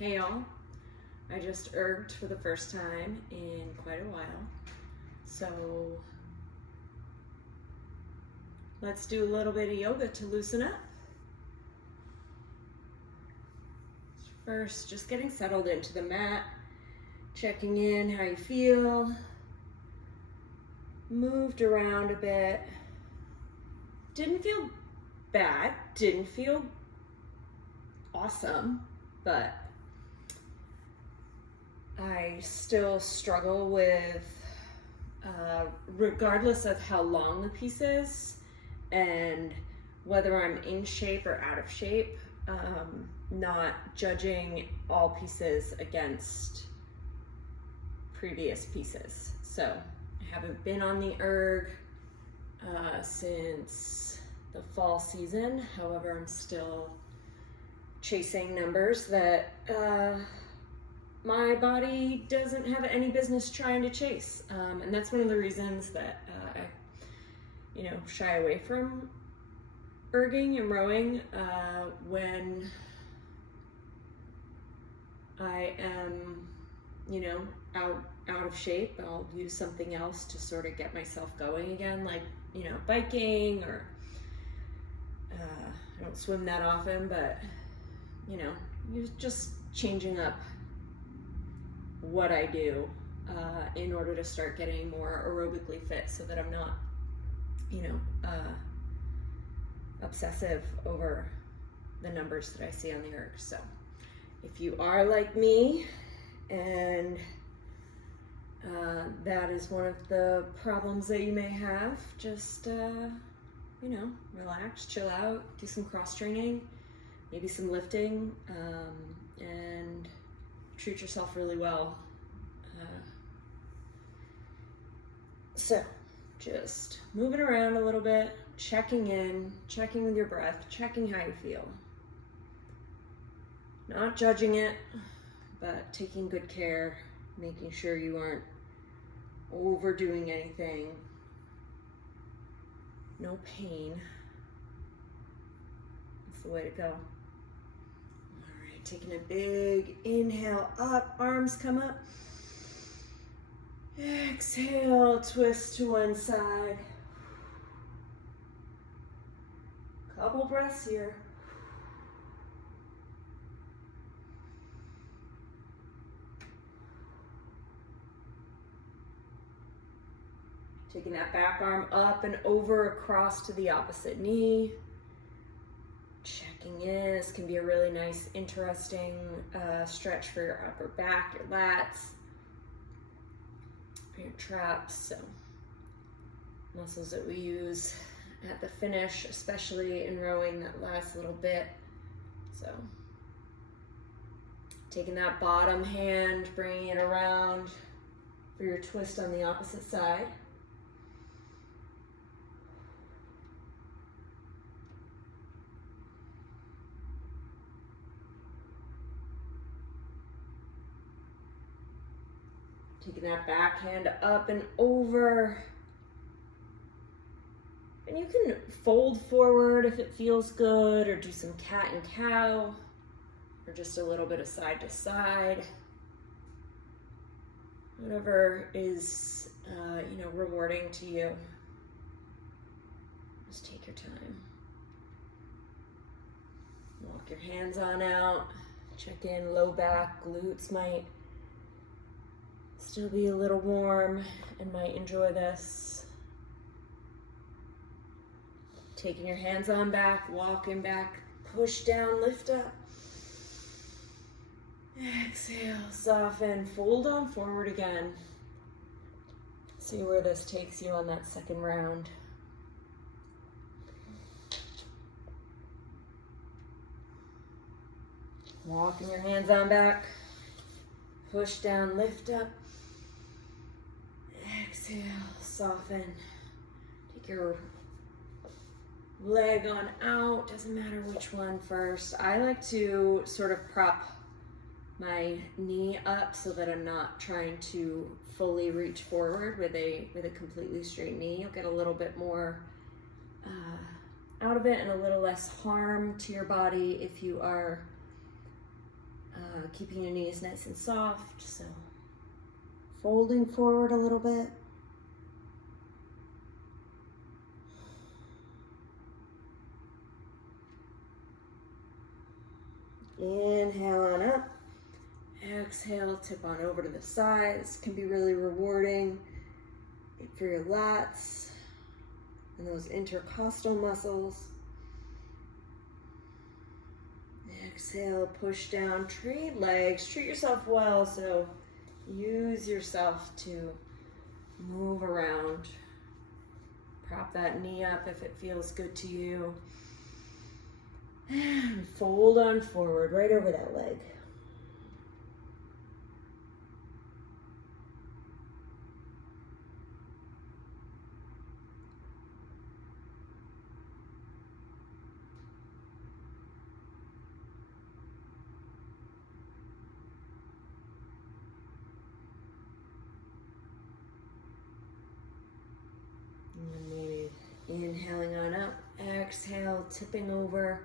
Hey y'all, I just erged for the first time in quite a while, so let's do a little bit of yoga to loosen up. First, just getting settled into the mat, checking in how you feel, moved around a bit, didn't feel bad, didn't feel awesome, but I still struggle with, regardless of how long the piece is and whether I'm in shape or out of shape, not judging all pieces against previous pieces. So I haven't been on the erg since the fall season. However, I'm still chasing numbers that my body doesn't have any business trying to chase. And that's one of the reasons that I, shy away from erging and rowing when I am, out of shape. I'll use something else to sort of get myself going again, like, biking, or I don't swim that often, but, you're just changing up what I do in order to start getting more aerobically fit so that I'm not, obsessive over the numbers that I see on the erg. So if you are like me and that is one of the problems that you may have, just, relax, chill out, do some cross training, maybe some lifting, and treat yourself really well. So just moving around a little bit, checking in, checking with your breath, checking how you feel. Not judging it, but taking good care, making sure you aren't overdoing anything. No pain. That's the way to go. All right, taking a big inhale up, arms come up. Exhale, twist to one side. Couple breaths here. Taking that back arm up and over across to the opposite knee. Checking in. This can be a really nice, interesting stretch for your upper back, your lats, your traps. So muscles that we use at the finish, especially in rowing, that last little bit. So taking that bottom hand, bringing it around for your twist on the opposite side. Taking that back hand up and over. And you can fold forward if it feels good, or do some cat and cow, or just a little bit of side to side. Whatever is, rewarding to you. Just take your time. Walk your hands on out. Check in low back, glutes might still be a little warm and might enjoy this. Taking your hands on back, walking back, push down, lift up. Exhale, soften, fold on forward again. See where this takes you on that second round. Walking your hands on back, push down, lift up. Exhale, soften. Take your leg on out, doesn't matter which one first. I like to sort of prop my knee up so that I'm not trying to fully reach forward with a completely straight knee. You'll get a little bit more out of it and a little less harm to your body if you are keeping your knees nice and soft, so folding forward a little bit. Inhale on up. Exhale, tip on over to the side. This can be really rewarding for your lats and those intercostal muscles. Exhale, push down, trade legs, treat yourself well, so use yourself to move around. Prop that knee up if it feels good to you. And fold on forward, right over that leg. And maybe inhaling on up, exhale, tipping over,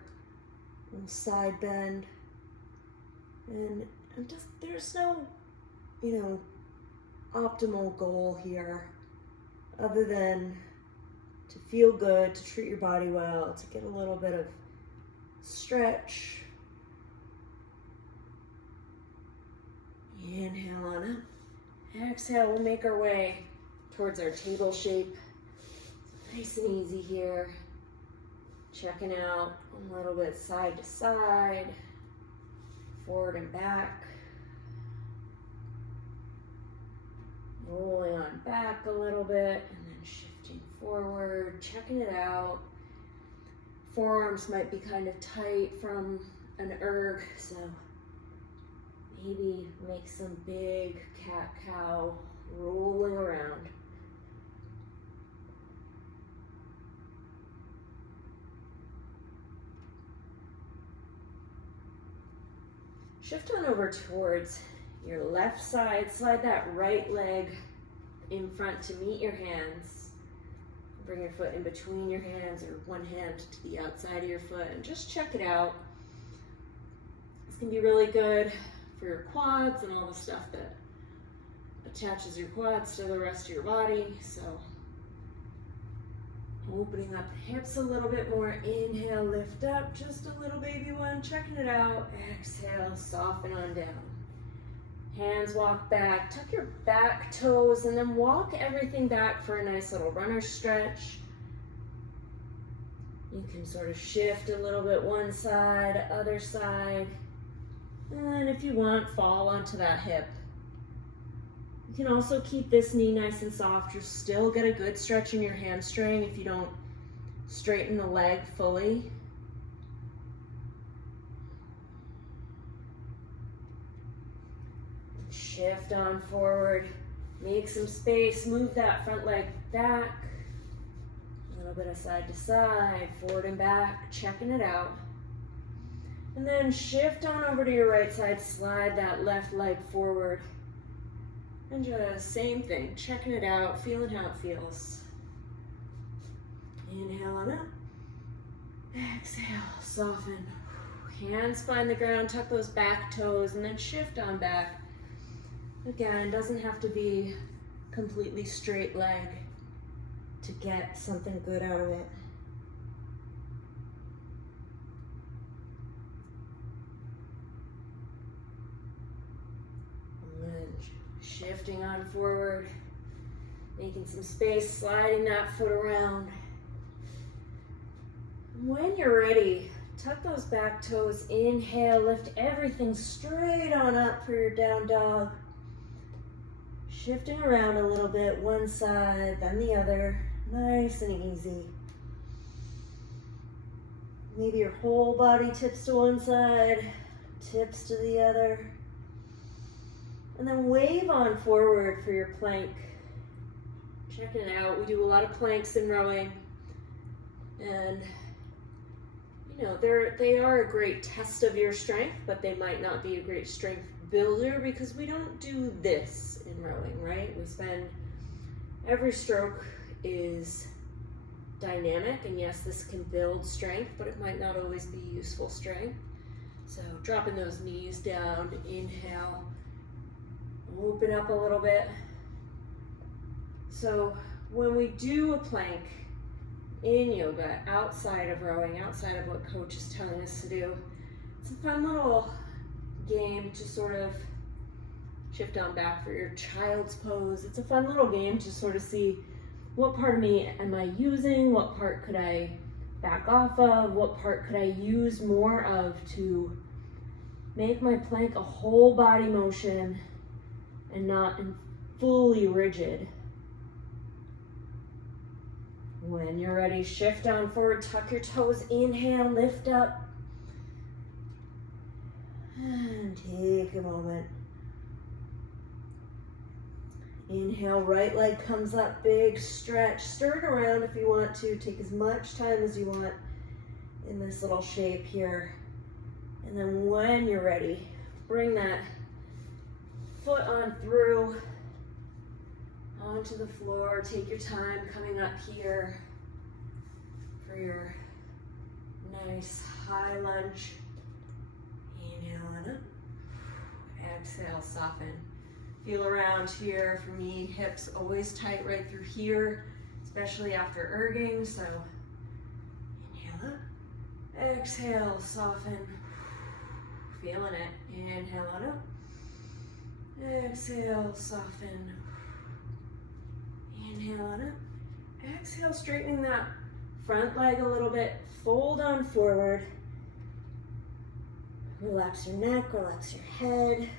side bend. And just, there's no, optimal goal here other than to feel good, to treat your body well, to get a little bit of stretch. Inhale on up. Exhale, we'll make our way towards our table shape. Nice and easy here. Checking out a little bit side to side, forward and back. Rolling on back a little bit and then shifting forward, checking it out. Forearms might be kind of tight from an erg, so maybe make some big cat-cow rolling around. Shift on over towards your left side. Slide that right leg in front to meet your hands. Bring your foot in between your hands or one hand to the outside of your foot and just check it out. This can be really good for your quads and all the stuff that attaches your quads to the rest of your body. So opening up the hips a little bit more. Inhale, lift up, just a little baby one, checking it out. Exhale, soften on down. Hands walk back, tuck your back toes, and then walk everything back for a nice little runner stretch. You can sort of shift a little bit one side, other side. And then if you want, fall onto that hip. You can also keep this knee nice and soft. You'll still get a good stretch in your hamstring if you don't straighten the leg fully. Shift on forward, make some space, move that front leg back, a little bit of side to side, forward and back, checking it out. And then shift on over to your right side, slide that left leg forward. And just same thing, checking it out, feeling how it feels. Inhale on up, exhale, soften. Hands find the ground, tuck those back toes, and then shift on back. Again, doesn't have to be completely straight leg to get something good out of it. And then shifting on forward, making some space, sliding that foot around. When you're ready, tuck those back toes, inhale, lift everything straight on up for your down dog. Shifting around a little bit, one side, then the other, nice and easy. Maybe your whole body tips to one side, tips to the other. And then wave on forward for your plank. Checking it out, we do a lot of planks in rowing. And they are a great test of your strength, but they might not be a great strength builder because we don't do this in rowing, right? We spend, every stroke is dynamic, and yes, this can build strength, but it might not always be useful strength. So dropping those knees down, inhale, open up a little bit. So when we do a plank in yoga, outside of rowing, outside of what coach is telling us to do, it's a fun little game to sort of shift on back for your child's pose. It's a fun little game to sort of see what part of me am I using, what part could I back off of, what part could I use more of to make my plank a whole body motion and not fully rigid. When you're ready, shift on forward, tuck your toes, inhale, lift up. And take a moment. Inhale, right leg comes up, big stretch. Stir it around if you want to. Take as much time as you want in this little shape here. And then when you're ready, bring that foot on through, onto the floor. Take your time coming up here for your nice high lunge. Inhale on up. Exhale, soften. Feel around here. For me, hips always tight right through here, especially after erging. So inhale up. Exhale, soften. Feeling it. Inhale on up. Exhale, soften. Inhale on up. Exhale, straightening that front leg a little bit. Fold on forward. Relax your neck, relax your head.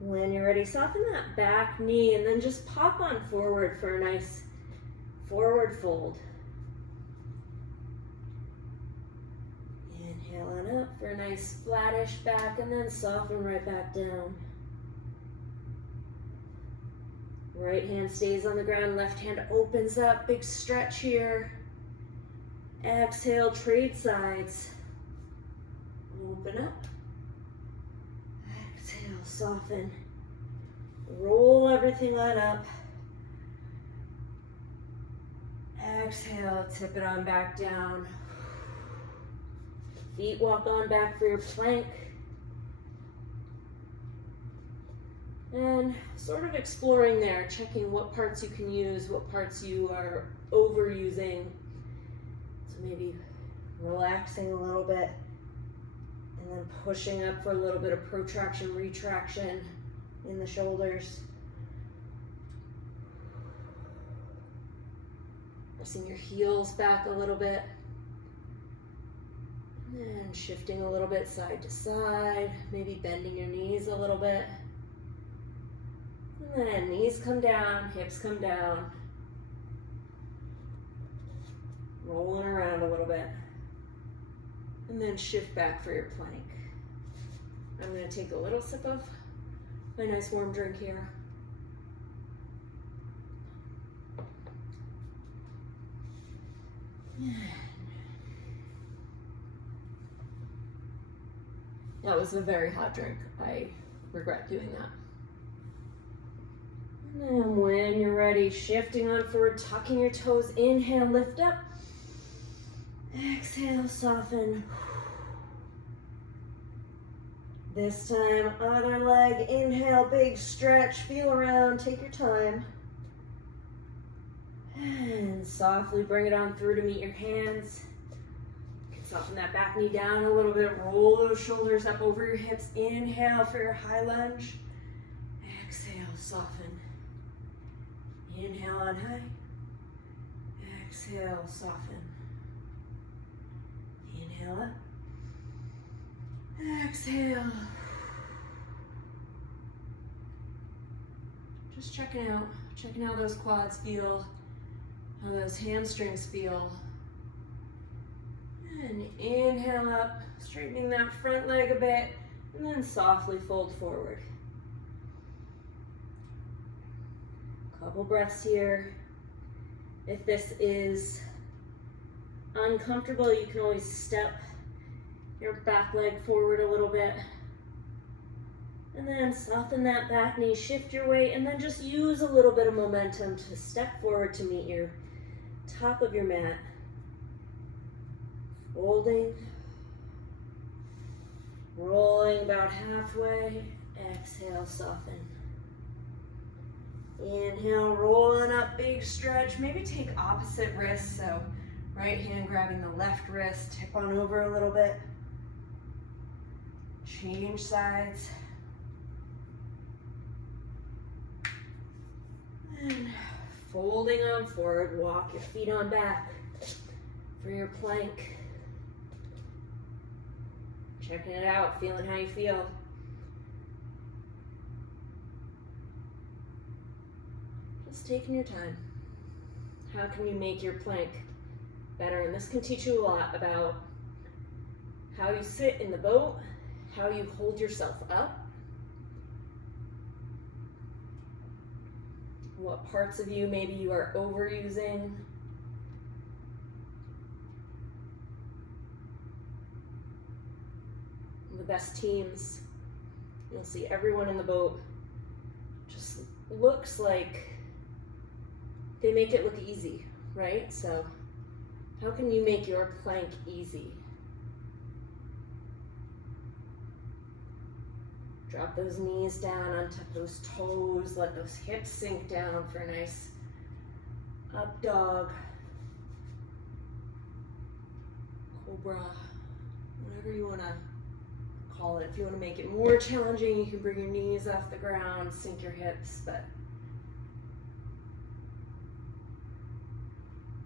When you're ready, soften that back knee and then just pop on forward for a nice forward fold. Inhale on up for a nice flattish back and then soften right back down. Right hand stays on the ground, left hand opens up, big stretch here. Exhale, trade sides. Open up. Exhale, soften. Roll everything on up. Exhale, tip it on back down. Feet walk on back for your plank. And sort of exploring there, checking what parts you can use, what parts you are overusing. So maybe relaxing a little bit and then pushing up for a little bit of protraction, retraction in the shoulders. Pressing your heels back a little bit. And shifting a little bit side to side, maybe bending your knees a little bit. And then knees come down, hips come down. Rolling around a little bit. And then shift back for your plank. I'm going to take a little sip of my nice warm drink here. That was a very hot drink. I regret doing that. And then when you're ready, shifting on forward, tucking your toes, inhale, lift up. Exhale, soften. This time, other leg, inhale, big stretch, feel around, take your time. And softly bring it on through to meet your hands. You can soften that back knee down a little bit, roll those shoulders up over your hips. Inhale for your high lunge. Exhale, soften. Inhale on high. Exhale, soften. Inhale up. Exhale. Just checking how those quads feel, how those hamstrings feel. And inhale up, straightening that front leg a bit, and then softly fold forward. Couple breaths here. If this is uncomfortable, you can always step your back leg forward a little bit. And then soften that back knee, shift your weight, and then just use a little bit of momentum to step forward to meet your top of your mat. Folding, rolling about halfway, exhale, soften. Inhale, rolling up, big stretch. Maybe take opposite wrist, so right hand grabbing the left wrist, tip on over a little bit. Change sides. And folding on forward, walk your feet on back for your plank. Checking it out, feeling how you feel. Just taking your time. How can you make your plank better? And this can teach you a lot about how you sit in the boat, how you hold yourself up, what parts of you maybe you are overusing. The best teams, you'll see everyone in the boat just looks like they make it look easy, right? So how can you make your plank easy? Drop those knees down onto those toes, let those hips sink down for a nice up dog, cobra, whatever you want to call it. If you want to make it more challenging, you can bring your knees off the ground, sink your hips, but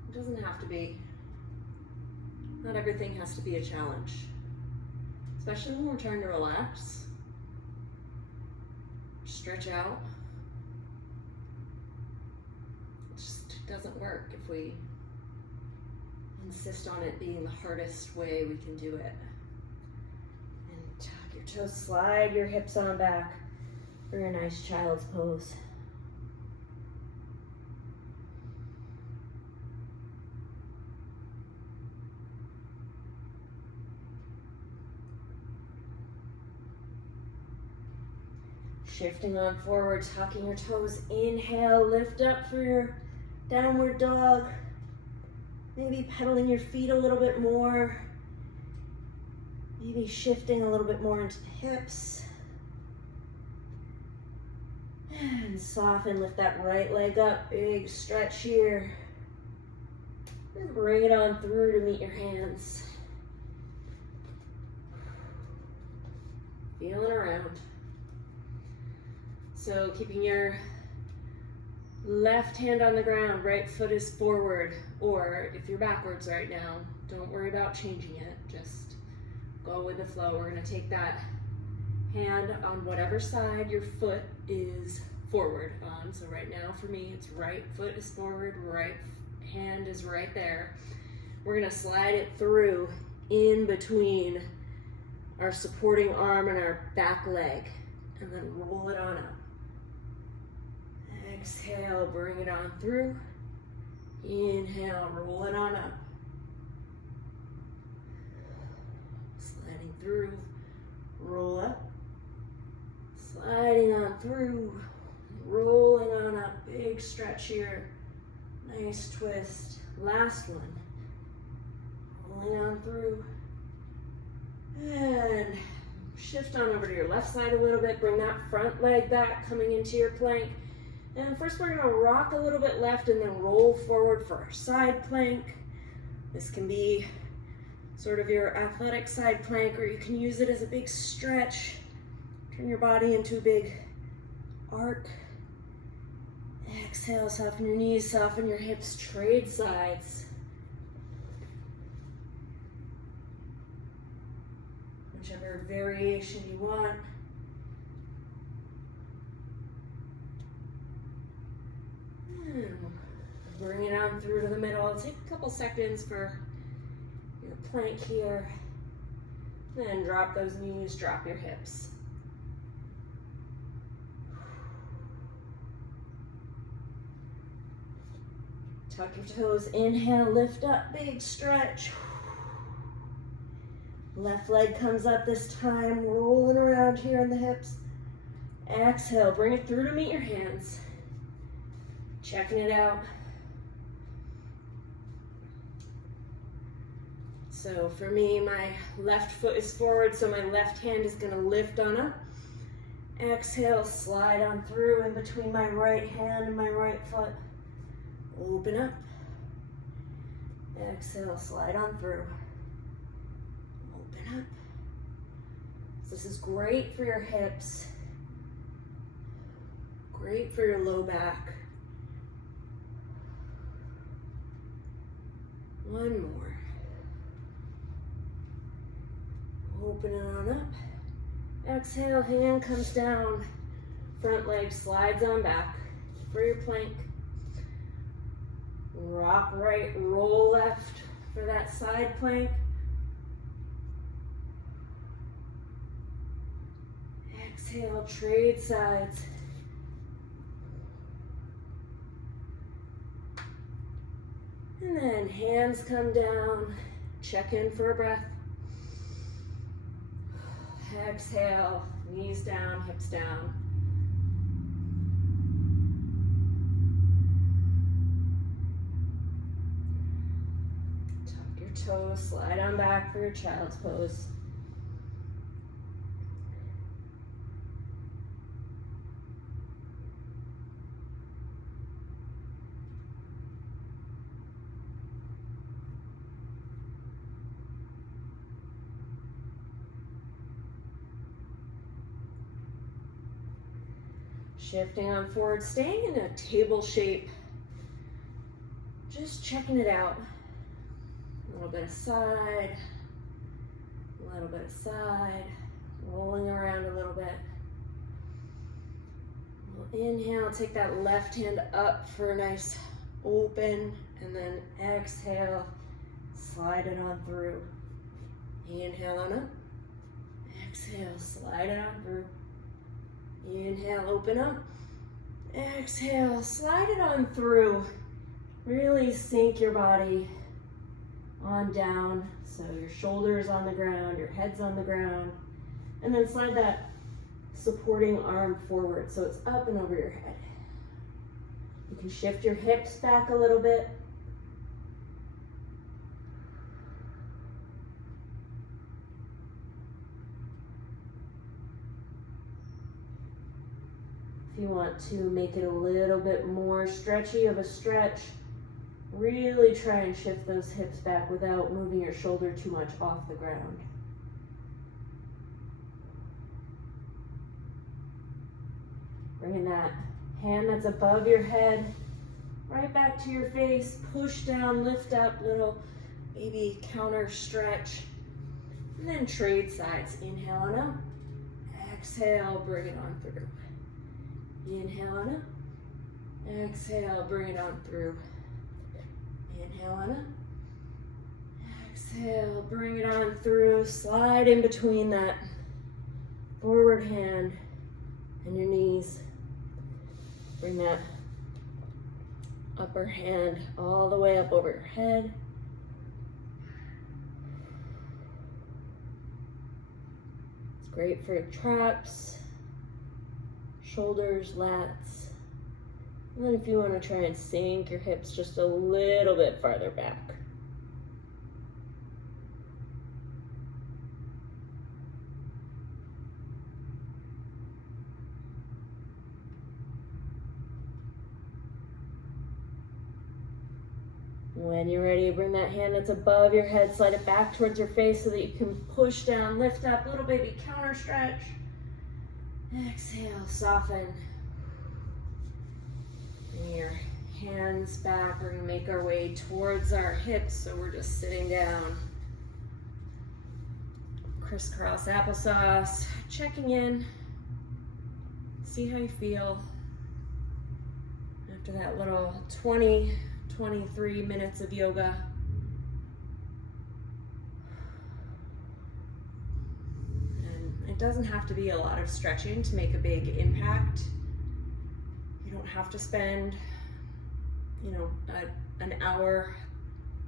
it doesn't have to be. Not everything has to be a challenge, especially when we're trying to relax. Stretch out. It just doesn't work if we insist on it being the hardest way we can do it. And tuck your toes, slide your hips on back for your nice child's pose. Shifting on forward, tucking your toes. Inhale, lift up for your downward dog. Maybe pedaling your feet a little bit more. Maybe shifting a little bit more into the hips. And soften, lift that right leg up, big stretch here. And bring it on through to meet your hands. Feeling around. So keeping your left hand on the ground, right foot is forward, or if you're backwards right now, don't worry about changing it, just go with the flow. We're gonna take that hand on whatever side your foot is forward on. So right now for me, it's right foot is forward, right hand is right there. We're gonna slide it through in between our supporting arm and our back leg, and then roll it on up. Exhale, bring it on through. Inhale, roll it on up. Sliding through, roll up. Sliding on through, rolling on up. Big stretch here. Nice twist. Last one. Rolling on through. And shift on over to your left side a little bit. Bring that front leg back, coming into your plank. And first we're gonna rock a little bit left and then roll forward for our side plank. This can be sort of your athletic side plank, or you can use it as a big stretch. Turn your body into a big arc. Exhale, soften your knees, soften your hips, trade sides. Whichever variation you want. Bring it on through to the middle. Take a couple seconds for your plank here. Then drop those knees, drop your hips. Tuck your toes, inhale, lift up, big stretch. Left leg comes up this time, rolling around here in the hips. Exhale, bring it through to meet your hands. Checking it out. So for me, my left foot is forward, so my left hand is gonna lift on up. Exhale, slide on through in between my right hand and my right foot. Open up. Exhale, slide on through. Open up. This is great for your hips. Great for your low back. One more. Open it on up. Exhale, hand comes down. Front leg slides on back for your plank. Rock right, roll left for that side plank. Exhale, trade sides. And then hands come down. Check in for a breath. Exhale, knees down, hips down. Tuck your toes, slide on back for your child's pose. Shifting on forward, staying in a table shape. Just checking it out. A little bit of side, a little bit of side, rolling around a little bit. We'll inhale, take that left hand up for a nice open, and then exhale, slide it on through. Inhale on up, exhale, slide it on through. Inhale, open up. Exhale, slide it on through. Really sink your body on down. So your shoulders on the ground, your head's on the ground. And then slide that supporting arm forward so it's up and over your head. You can shift your hips back a little bit. If you want to make it a little bit more stretchy of a stretch, really try and shift those hips back without moving your shoulder too much off the ground. Bringing that hand that's above your head right back to your face, push down, lift up, little maybe counter stretch, and then trade sides. Inhale on up, exhale, bring it on through. Inhale on up, exhale, bring it on through. Inhale on up, exhale, bring it on through. Slide in between that forward hand and your knees. Bring that upper hand all the way up over your head. It's great for your traps, shoulders, lats. And then if you want to try and sink your hips just a little bit farther back. When you're ready, bring that hand that's above your head, slide it back towards your face so that you can push down, lift up, little baby counter stretch. Exhale, soften. Bring your hands back. We're gonna make our way towards our hips, so we're just sitting down. Crisscross applesauce, checking in. See how you feel after that little 23 minutes of yoga. And it doesn't have to be a lot of stretching to make a big impact. You don't have to spend, an hour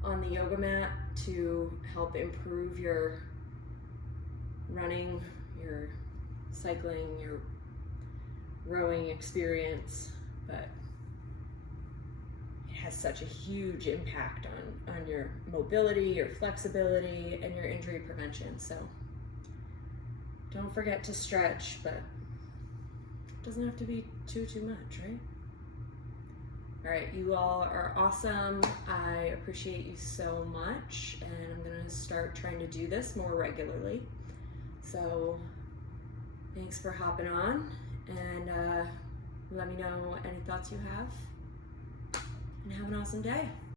on the yoga mat to help improve your running, your cycling, your rowing experience, but it has such a huge impact on your mobility, your flexibility, and your injury prevention. So don't forget to stretch, but it doesn't have to be too much, right? All right, you all are awesome. I appreciate you so much, and I'm gonna start trying to do this more regularly. So thanks for hopping on, and let me know any thoughts you have, and have an awesome day.